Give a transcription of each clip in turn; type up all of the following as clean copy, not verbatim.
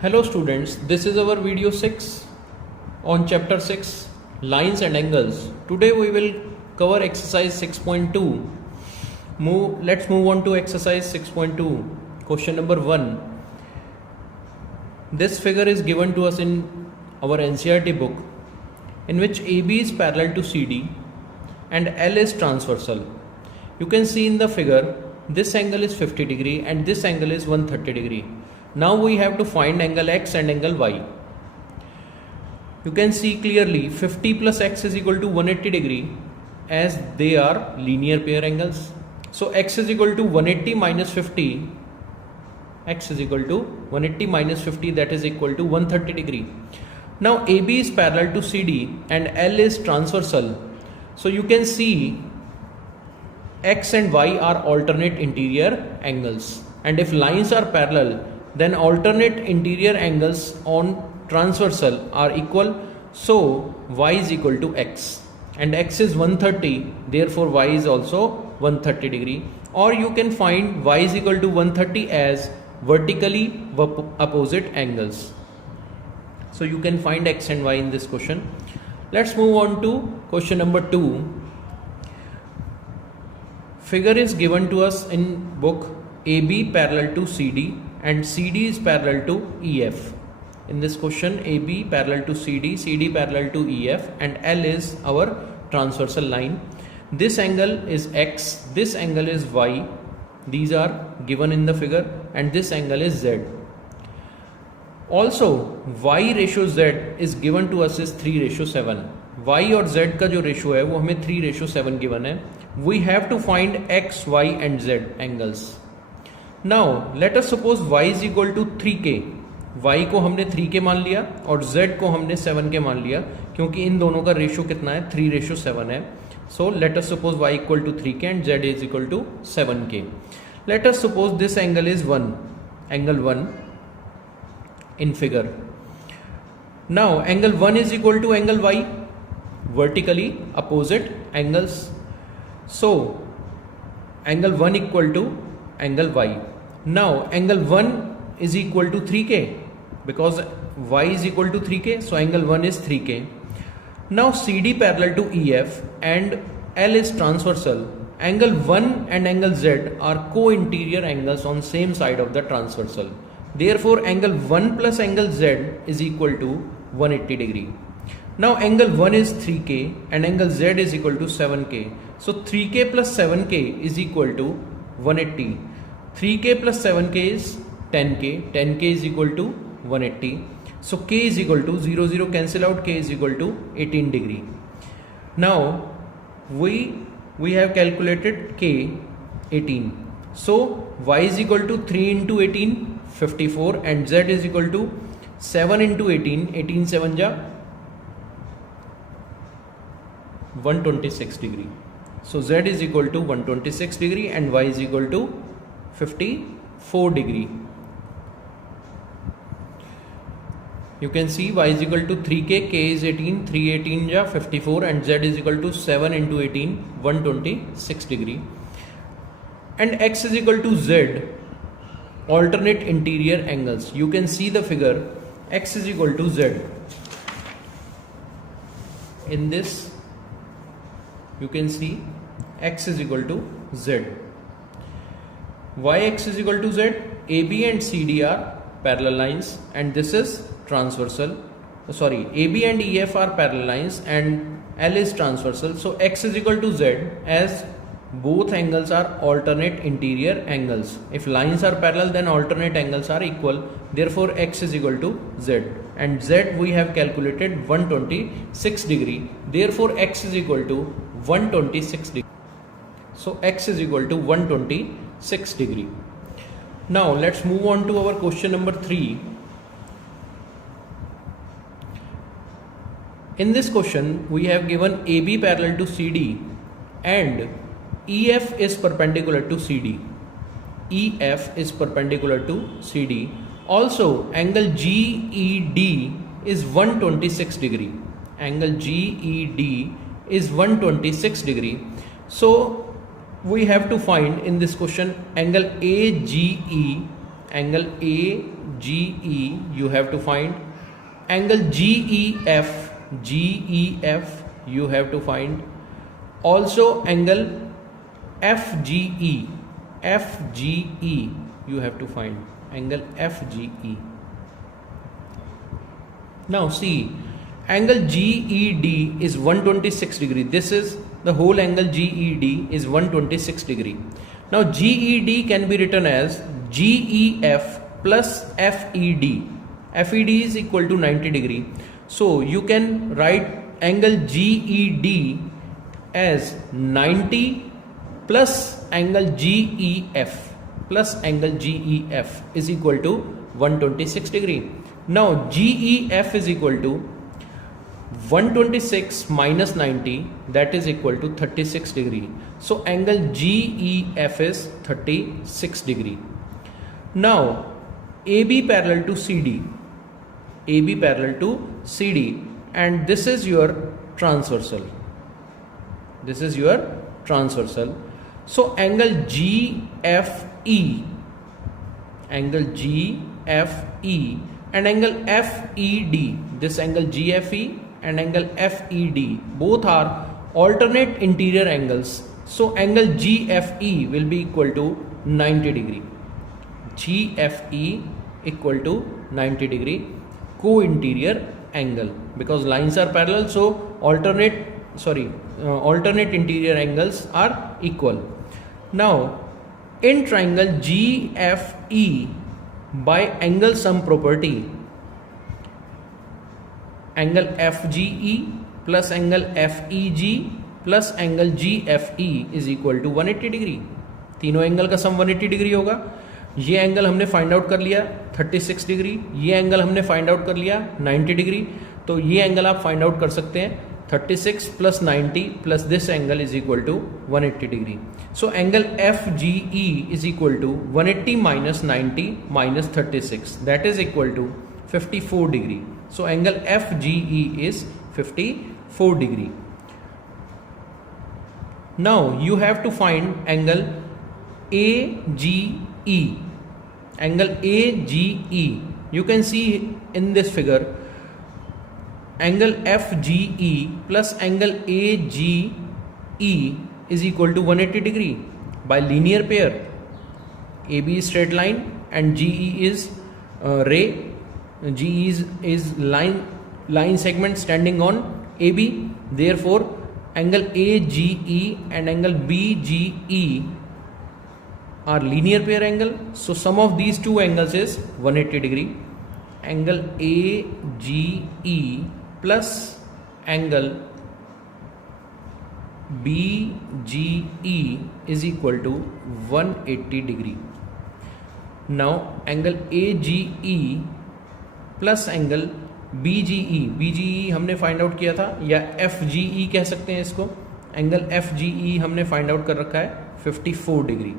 Hello students, this is our video 6 on chapter 6 lines and angles. Today we will cover exercise 6.2. Let's move on to exercise 6.2. Question number 1. This figure is given to us in our NCERT book in which AB is parallel to CD and L is transversal. You can see in the figure this angle is 50 degree and this angle is 130 degree. Now we have to find angle X and angle Y. You can see clearly 50 plus X is equal to 180 degree as they are linear pair angles. So X is equal to 180 minus 50. X is equal to 180 minus 50, that is equal to 130 degree. Now AB is parallel to CD and L is transversal. So you can see X and Y are alternate interior angles, and if lines are parallel then alternate interior angles on transversal are equal. So Y is equal to X and X is 130, therefore Y is also 130 degree. Or you can find Y is equal to 130 as vertically opposite angles. So you can find X and Y in this question. Let's move on to question number 2. Figure is given to us in book AB parallel to CD and CD is parallel to EF. In this question AB parallel to CD, CD parallel to EF, and L is our transversal line. This angle is X, this angle is Y. These are given in the figure, and this angle is Z. Also Y ratio Z is given to us is 3:7. Y और Z का जो ratio है वो हमें 3:7 given है. We have to find X, Y and Z angles. Now let us suppose Y is equal to 3K. Y को हमने 3K मान लिया और Z को हमने 7K मान लिया क्योंकि इन दोनों का रेशो कितना है, 3:7 है. So let us suppose Y equal to 3K and Z is equal to 7K. Let us suppose this angle is 1, angle 1 in figure. Now angle 1 is equal to angle Y, vertically opposite angles. So angle 1 equal to angle Y. Now angle 1 is equal to 3K because Y is equal to 3K, so angle 1 is 3K. Now CD parallel to EF and L is transversal. Angle 1 and angle Z are co-interior angles on same side of the transversal. Therefore angle 1 plus angle Z is equal to 180 degree. Now angle 1 is 3K and angle Z is equal to 7K. So 3K plus 7K is equal to 180. 3K plus 7K is 10K. 10K is equal to 180. So K is equal to 0, 0 cancel out. K is equal to 18 degree. Now we have calculated K 18. So Y is equal to 3 into 18, 54, and Z is equal to 7 into 18, 18 7 ja 126 degree. So Z is equal to 126 degree and Y is equal to 54 degree. You can see Y is equal to 3K, K is 18, 3 18 ja 54, and Z is equal to 7 into 18, 126 degree. And X is equal to Z, alternate interior angles. You can see the figure X is equal to Z. In this you can see X is equal to Z. Why X is equal to Z? AB and CD are parallel lines and this is transversal. AB and EF are parallel lines and L is transversal. So X is equal to Z as both angles are alternate interior angles. If lines are parallel then alternate angles are equal. Therefore X is equal to Z, and Z we have calculated 126 degree. Therefore X is equal to 126 degree. So X is equal to 126 degree. Now let's move on to our question number 3. In this question we have given AB parallel to CD and EF is perpendicular to CD. EF is perpendicular to CD. Also angle GED is 126 degree. Angle GED is 126 degree. So we have to find in this question angle AGE angle GE you have to find. Angle GEF you have to find. Also angle FGE you have to find. Angle FGE. Now see, angle GED is 126 degree. This is the whole angle GED is 126 degree. Now GED can be written as GEF plus FED. FED is equal to 90 degree. So you can write angle GED as 90 plus angle GEF is equal to 126 degree. Now GEF is equal to 126 minus 90, that is equal to 36 degree. So angle GEF is 36 degree. Now AB parallel to CD, and this is your transversal. So angle GFE and angle FED, this angle GFE and angle FED, both are alternate interior angles. So angle GFE will be equal to 90 degree. GFE equal to 90 degree co-interior angle, because lines are parallel, so alternate interior angles are equal. Now in triangle GFE, by angle sum property, angle FGE plus angle FEG plus angle GFE is equal to 180 degree. तीनों angle का सम 180 degree होगा. ये angle हमने find out कर लिया 36 degree, ये angle हमने find out कर लिया 90 डिग्री. तो ये एंगल आप फाइंड आउट कर सकते हैं 36 plus 90 plus this angle is equal to 180 degree. So angle FGE is equal to 180 minus 90 minus 36, that is equal to 54 degree. So angle FGE is 54 degree. Now you have to find angle AGE. Angle AGE, you can see in this figure, angle FGE plus angle AGE is equal to 180 degree by linear pair. AB is straight line and GE is ray. GE is line segment standing on AB. Therefore angle AGE and angle BGE are linear pair angle. So sum of these two angles is 180 degree. Angle AGE plus angle BGE is equal to 180 degree. Now angle AGE plus angle BGE हमने find out किया था, या FGE कह सकते हैं इसको. Angle FGE हमने find out कर रखा है 54 degree.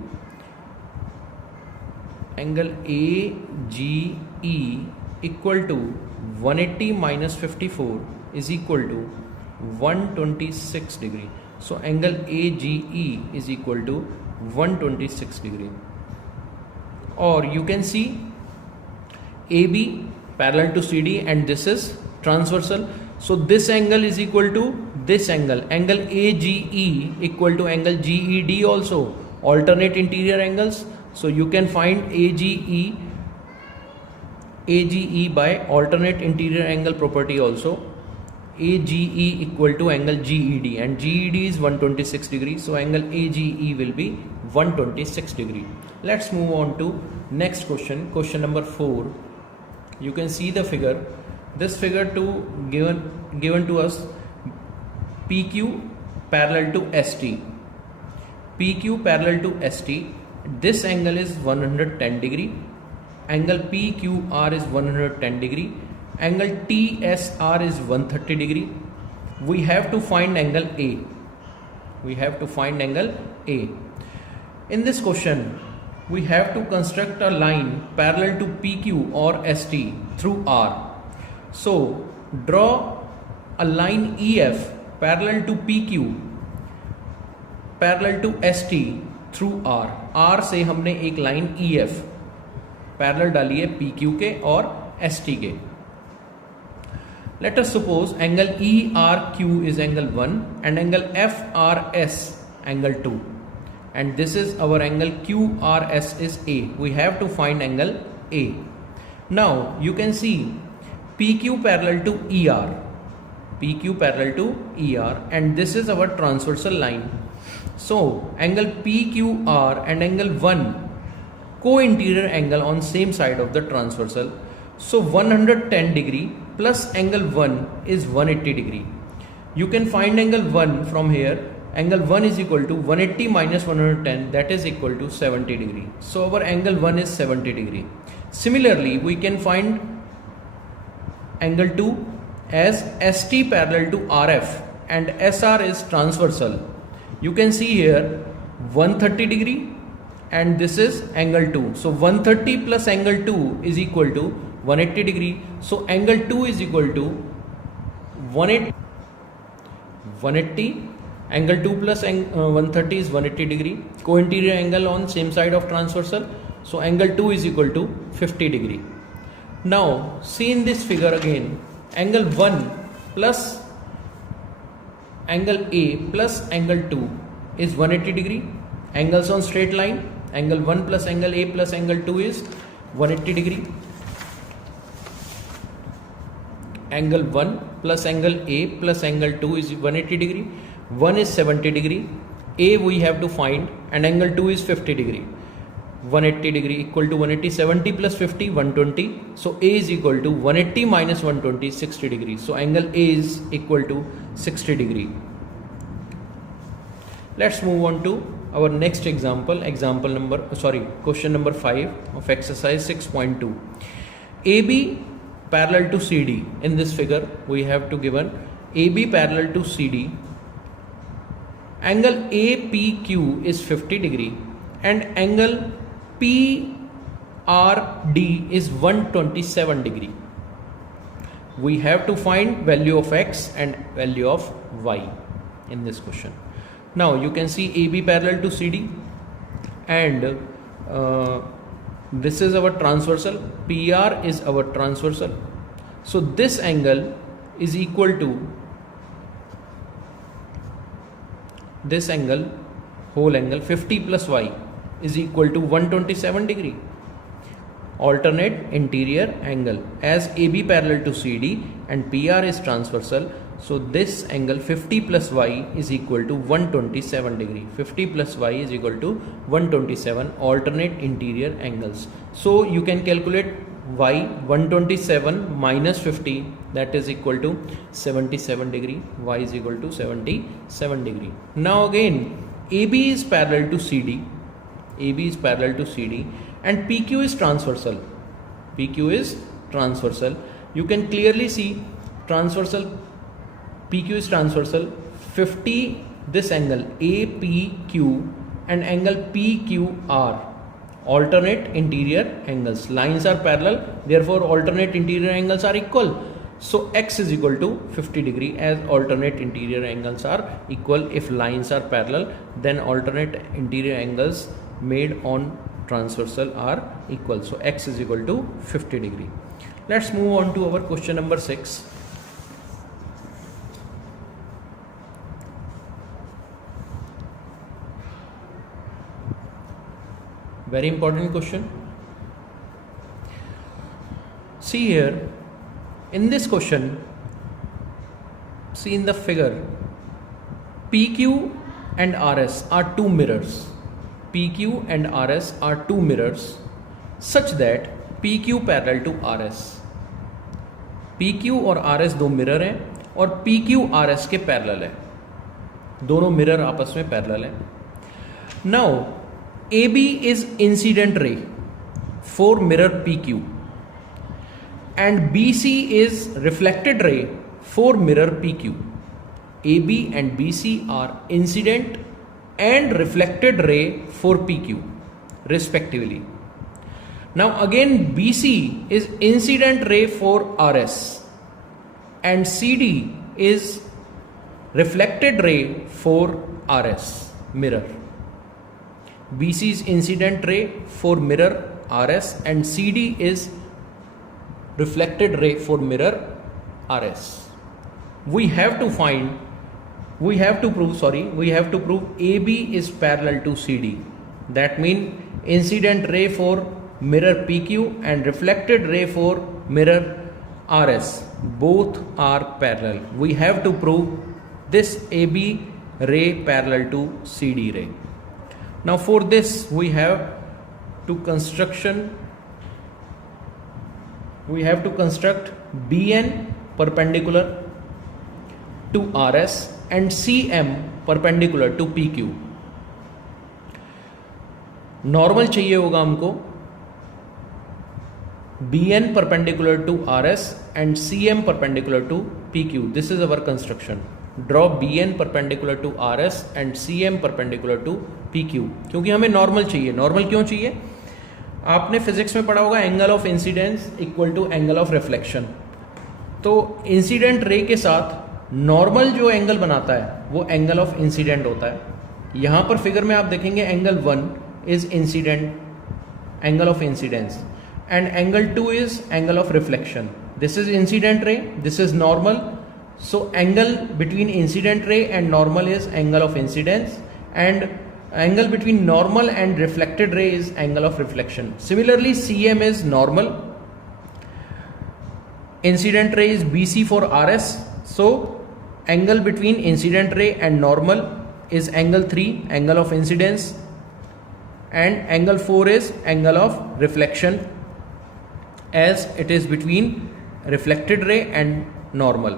Angle AGE equal to 180 minus 54 is equal to 126 degree. So angle AGE is equal to 126 degree. और you can see AB parallel to CD and this is transversal. So this angle is equal to this angle. Angle AGE equal to angle GED also. Alternate interior angles. So you can find AGE by alternate interior angle property also. AGE equal to angle GED and GED is 126 degree. So angle AGE will be 126 degree. Let's move on to next question. Question number 4. You can see the figure. This figure given to us, PQ parallel to ST. PQ parallel to ST. This angle is 110 degree. Angle PQR is 110 degree. Angle TSR is 130 degree. We have to find angle A. In this question, we have to construct a line parallel to PQ or ST through R. So draw a line EF parallel to PQ parallel to ST through R. R से हमने एक line EF parallel डालिए P Q के और S T के. Let us suppose angle ERQ is angle 1 and angle FRS angle 2, and this is our angle QRS is A. We have to find angle A. Now you can see PQ parallel to ER, PQ parallel to ER, and this is our transversal line. So angle PQR and angle 1 co-interior angle on same side of the transversal. So 110 degree plus angle 1 is 180 degree. You can find angle 1 from here. Angle 1 is equal to 180 minus 110, that is equal to 70 degree. So our angle 1 is 70 degree. Similarly, we can find angle 2 as ST parallel to RF and SR is transversal. You can see here 130 degree and this is angle 2. So 130 plus angle 2 is equal to 180 degree. So angle 2 is equal to 180. Angle 2 plus 130 is 180 degree. Co-interior angle on same side of transversal. So angle 2 is equal to 50 degree. Now see in this figure again, angle 1 plus angle A plus angle 2 is 180 degree. Angles on straight line, angle 1 plus angle A plus angle 2 is 180 degree. Angle 1 plus angle A plus angle 2 is 180 degree. 1 is 70 degree. A we have to find, and angle 2 is 50 degree. 180 degree equal to 180. 70 plus 50, 120. So A is equal to 180 minus 120, 60 degree. So angle A is equal to 60 degree. Let's move on to our next example. Question number 5 of exercise 6.2. AB parallel to CD. In this figure we have to given AB parallel to CD. Angle APQ is 50 degree and angle PRD is 127 degree. We have to find value of X and value of Y in this question. Now you can see AB parallel to CD and this is our transversal. PR is our transversal. So this angle is equal to this angle, whole angle 50 plus Y is equal to 127 degree. Alternate interior angle, as AB parallel to CD and PR is transversal. So this angle 50 plus Y is equal to 127 degree. 50 plus Y is equal to 127 alternate interior angles. So you can calculate Y, 127 minus 50, that is equal to 77 degree. Y is equal to 77 degree. Now again AB is parallel to CD. AB is parallel to CD and PQ is transversal. PQ is transversal. You can clearly see transversal, PQ is transversal. 50 this angle APQ and angle PQR, alternate interior angles. Lines are parallel, therefore alternate interior angles are equal. So X is equal to 50 degree, as alternate interior angles are equal. If lines are parallel, then alternate interior angles made on transversal are equal. So X is equal to 50 degree. Let's move on to our question number 6. Very important question. See here, in this question, see in the figure, PQ and RS are two mirrors. PQ and RS are two mirrors such that PQ parallel to RS. PQ और RS दो mirror हैं और PQ RS के parallel है, दोनों mirror आपस में parallel है. Now AB is incident ray for mirror PQ and BC is reflected ray for mirror PQ. AB and BC are incident and reflected ray for PQ respectively. Now again BC is incident ray for RS and CD is reflected ray for RS mirror. BC is incident ray for mirror RS and CD is reflected ray for mirror RS. We have to prove AB is parallel to CD. That means incident ray for mirror PQ and reflected ray for mirror RS both are parallel. We have to prove this AB ray parallel to CD ray. Now for this we have to construct BN perpendicular to RS and CM perpendicular to PQ. Normal चाहिए होगा हमको BN perpendicular to RS and CM perpendicular to PQ. This is our construction. Draw BN perpendicular to RS and CM perpendicular to PQ. क्योंकि हमें normal चाहिए. Normal क्यों चाहिए? आपने physics में पढ़ा होगा angle of incidence equal to angle of reflection. तो इंसिडेंट रे के साथ नॉर्मल जो एंगल बनाता है वो एंगल ऑफ इंसिडेंट होता है. यहां पर फिगर में आप देखेंगे angle 1 is incident angle of incidence and angle 2 is angle of reflection. This is incident ray, this is normal. So angle between incident ray and normal is angle of incidence, and angle between normal and reflected ray is angle of reflection. Similarly, CM is normal, incident ray is BC for RS. So angle between incident ray and normal is angle 3, angle of incidence, and angle 4 is angle of reflection, as it is between reflected ray and normal.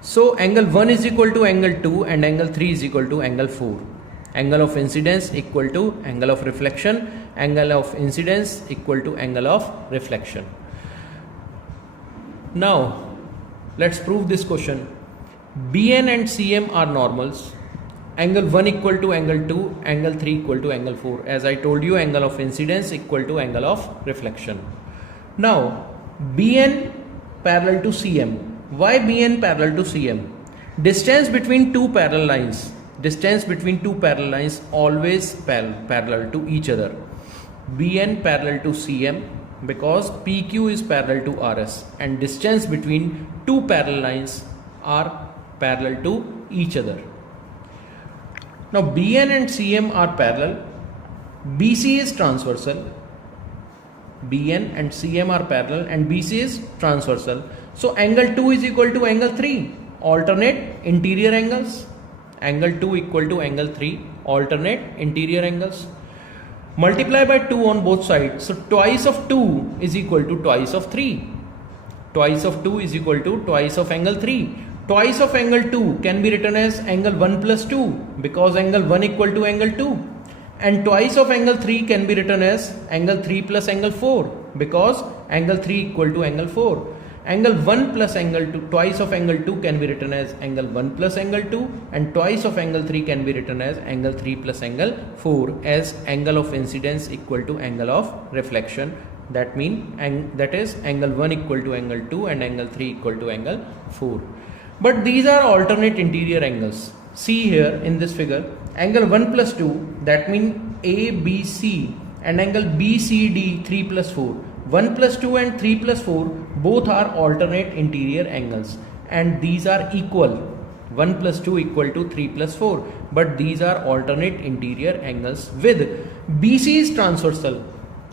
So angle 1 is equal to angle 2 and angle 3 is equal to angle 4. Angle of incidence equal to angle of reflection, angle of incidence equal to angle of reflection. Now let's prove this question. BN and CM are normals. Angle 1 equal to angle 2, angle 3 equal to angle 4. As I told you, angle of incidence equal to angle of reflection. Now BN parallel to CM. Why BN parallel to CM? Distance between two parallel lines. Distance between two parallel lines always parallel to each other. BN parallel to CM because PQ is parallel to RS, and distance between two parallel lines are parallel to each other. Now BN and CM are parallel. BC is transversal. BN and CM are parallel and BC is transversal. So angle 2 is equal to angle 3. Alternate interior angles. Angle 2 equal to angle 3. Alternate interior angles. Multiply by 2 on both sides. So twice of 2 is equal to twice of 3. Twice of 2 is equal to twice of angle 3. Twice of angle 2 can be written as angle 1 plus 2 because angle 1 equal to angle 2. And twice of angle 3 can be written as angle 3 plus angle 4 because angle 3 equal to angle 4. Angle 1 plus angle 2, twice of angle 2 can be written as angle 1 plus angle 2, and twice of angle 3 can be written as angle 3 plus angle 4, as angle of incidence equal to angle of reflection. That means that is angle 1 equal to angle 2 and angle 3 equal to angle 4. But these are alternate interior angles. See here in this figure, angle 1 plus 2, that means ABC, and angle BCD 3 plus 4. 1 plus 2 and 3 plus 4 both are alternate interior angles, and these are equal. 1 plus 2 equal to 3 plus 4, but these are alternate interior angles with BC is transversal.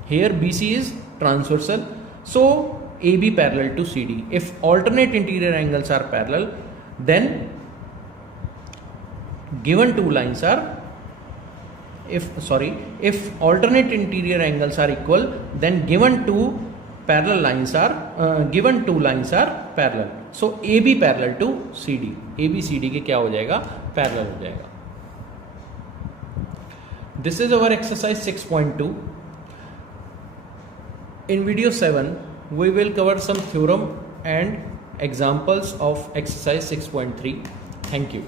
Here BC is transversal, so AB parallel to CD. If alternate interior angles are parallel, then given two lines are, if alternate interior angles are equal, then given two lines are parallel. So AB parallel to CD. AB CD के क्या हो जाएगा? Parallel हो जाएगा. This is our exercise 6.2. In video 7, we will cover some theorem and examples of exercise 6.3. Thank you.